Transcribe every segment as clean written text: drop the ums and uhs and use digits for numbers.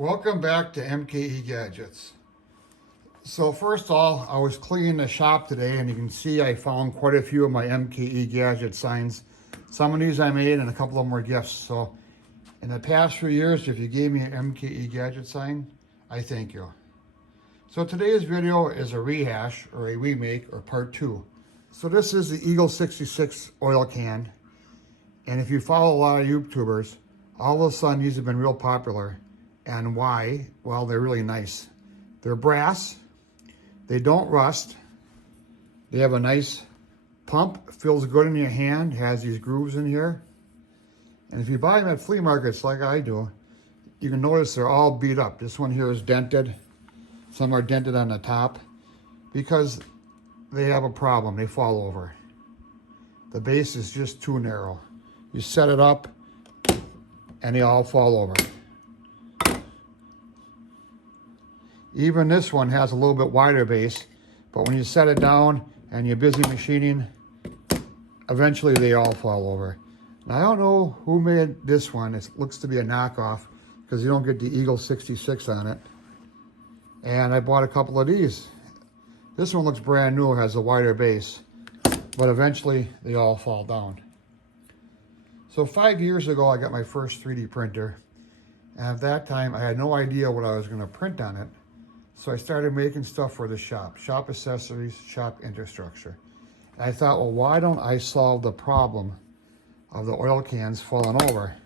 Welcome back to MKE Gadgets. So first of all, I was cleaning the shop today and you can see I found quite a few of my MKE Gadget signs. Some of these I made and a couple of them were gifts. So in the past few years, if you gave me an MKE Gadget sign, I thank you. So today's video is a rehash or a remake or part 2. So this is the Eagle 66 oil can. And if you follow a lot of YouTubers, all of a sudden these have been real popular. And why? Well, they're really nice. They're brass, they don't rust, they have a nice pump, feels good in your hand, has these grooves in here. And if you buy them at flea markets like I do, you can notice they're all beat up. This one here is dented, some are dented on the top, because they have a problem, they fall over. The base is just too narrow. You set it up and they all fall over. Even this one has a little bit wider base, but when you set it down and you're busy machining, eventually they all fall over. Now, I don't know who made this one. It looks to be a knockoff because you don't get the Eagle 66 on it. And I bought a couple of these. This one looks brand new, has a wider base, but eventually they all fall down. So 5 years ago, I got my first 3D printer. And at that time, I had no idea what I was going to print on it. So I started making stuff for the shop accessories, shop infrastructure. And I thought, well, why don't I solve the problem of the oil cans falling over?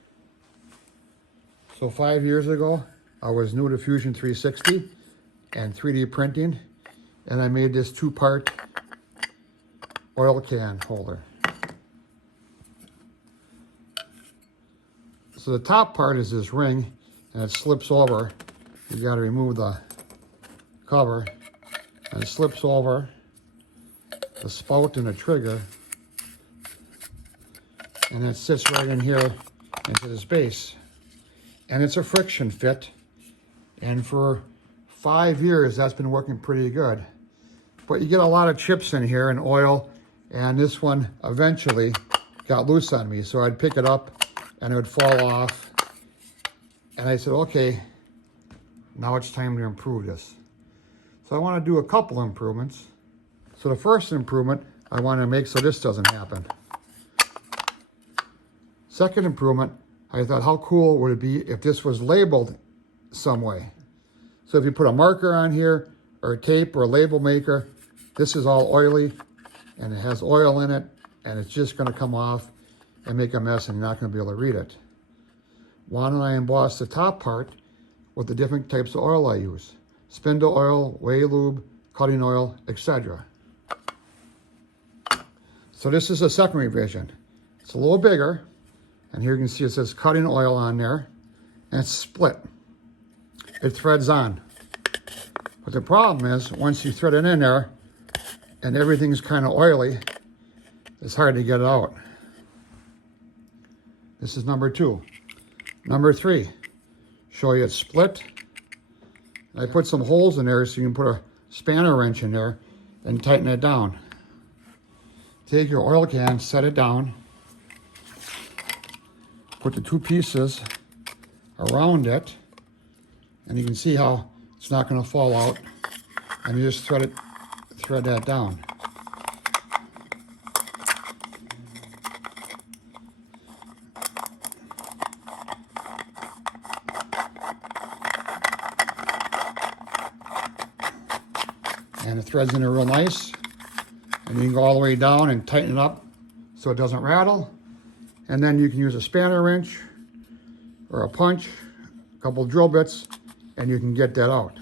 So 5 years ago, I was new to Fusion 360 and 3D printing, and I made this 2-part oil can holder. So the top part is this ring, and it slips over. You got to remove the cover, and it slips over the spout and the trigger, and it sits right in here into this base. And it's a friction fit, and for 5 years that's been working pretty good. But you get a lot of chips in here and oil, and this one eventually got loose on me, so I'd pick it up and it would fall off, and I said, okay, now it's time to improve this. So I want to do a couple improvements. So the first improvement I want to make so this doesn't happen. Second improvement, I thought, how cool would it be if this was labeled some way? So if you put a marker on here or a tape or a label maker, this is all oily and it has oil in it, and it's just going to come off and make a mess and you're not going to be able to read it. Why don't I emboss the top part with the different types of oil I use? Spindle oil, whey lube, cutting oil, etc. So this is a second revision. It's a little bigger, and here you can see it says cutting oil on there, and it's split. It threads on. But the problem is, once you thread it in there, and everything's kind of oily, it's hard to get it out. This is number 2. Number 3, show you it's split. I put some holes in there so you can put a spanner wrench in there and tighten it down. Take your oil can, set it down, put the 2 pieces around it, and you can see how it's not going to fall out, and you just thread that down. And it threads in there real nice, and you can go all the way down and tighten it up so it doesn't rattle. And then you can use a spanner wrench or a punch, a couple drill bits, and you can get that out.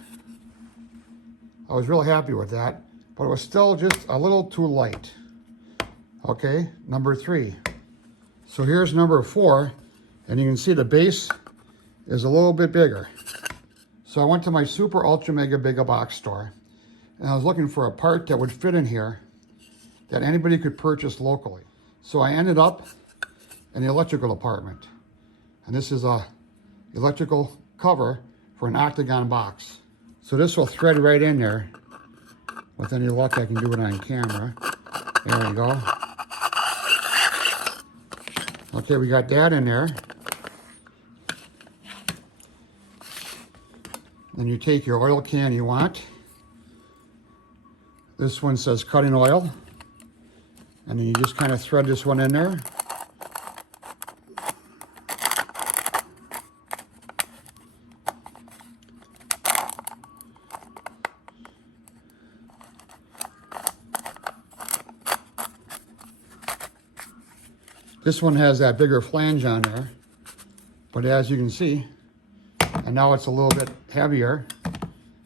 I was real happy with that, but it was still just a little too light. Okay, number 3. So here's number 4, and you can see the base is a little bit bigger. So I went to my super ultra mega big box store, and I was looking for a part that would fit in here that anybody could purchase locally. So I ended up in the electrical department. And this is a electrical cover for an octagon box. So this will thread right in there. With any luck, I can do it on camera. There we go. Okay, we got that in there. Then you take your oil can you want. This one says cutting oil. And then you just kind of thread this one in there. This one has that bigger flange on there, but as you can see, and now it's a little bit heavier,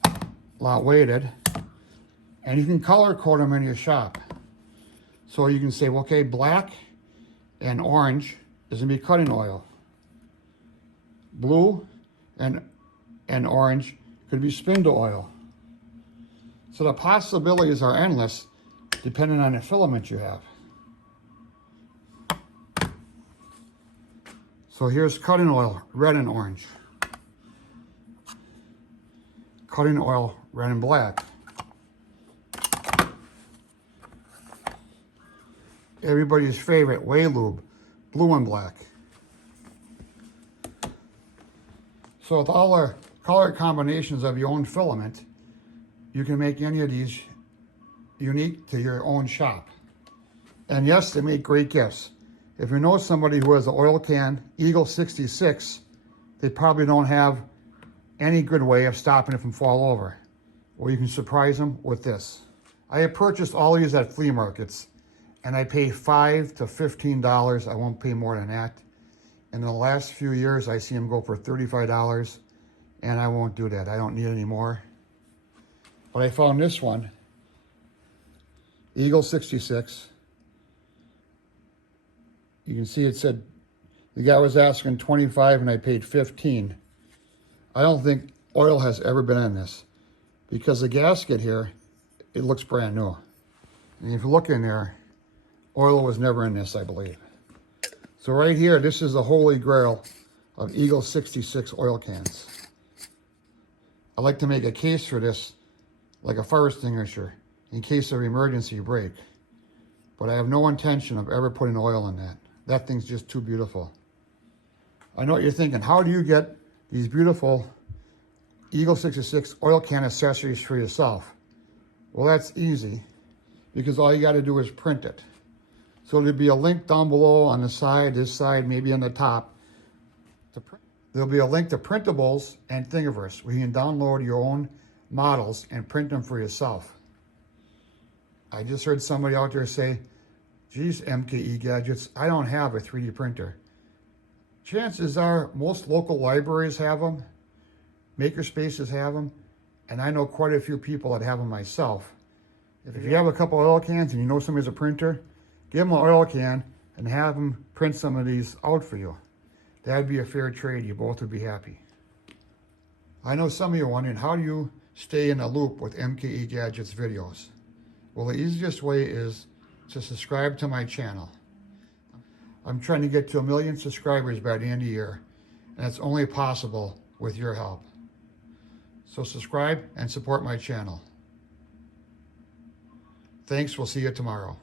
a lot weighted, and you can color code them in your shop. So you can say, well, okay, black and orange is gonna be cutting oil. Blue and orange could be spindle oil. So the possibilities are endless depending on the filament you have. So here's cutting oil, red and orange. Cutting oil, red and black. Everybody's favorite, Way Lube, blue and black. So with all the color combinations of your own filament, you can make any of these unique to your own shop. And yes, they make great gifts. If you know somebody who has an oil can, Eagle 66, they probably don't have any good way of stopping it from fall over. Well, you can surprise them with this. I have purchased all these at flea markets, and I pay $5 to $15. I won't pay more than that. In the last few years, I see them go for $35, and I won't do that. I don't need any more. But I found this one, Eagle 66. You can see it said, the guy was asking 25 and I paid 15. I don't think oil has ever been in this because the gasket here, it looks brand new. And if you look in there, oil was never in this, I believe. So right here, this is the holy grail of Eagle 66 oil cans. I like to make a case for this, like a fire extinguisher, in case of emergency break. But I have no intention of ever putting oil in that. That thing's just too beautiful. I know what you're thinking. How do you get these beautiful Eagle 66 oil can accessories for yourself? Well, that's easy because all you got to do is print it. So there'll be a link down below on the side, this side, maybe on the top. There'll be a link to Printables and Thingiverse where you can download your own models and print them for yourself. I just heard somebody out there say, geez, MKE Gadgets, I don't have a 3D printer. Chances are most local libraries have them, maker spaces have them, and I know quite a few people that have them myself. If you have a couple oil cans and you know somebody's a printer, give them an oil can and have them print some of these out for you. That'd be a fair trade. You both would be happy. I know some of you are wondering, how do you stay in a loop with MKE Gadgets videos? Well, the easiest way is to subscribe to my channel. I'm trying to get to 1 million subscribers by the end of the year, and it's only possible with your help. So subscribe and support my channel. Thanks, we'll see you tomorrow.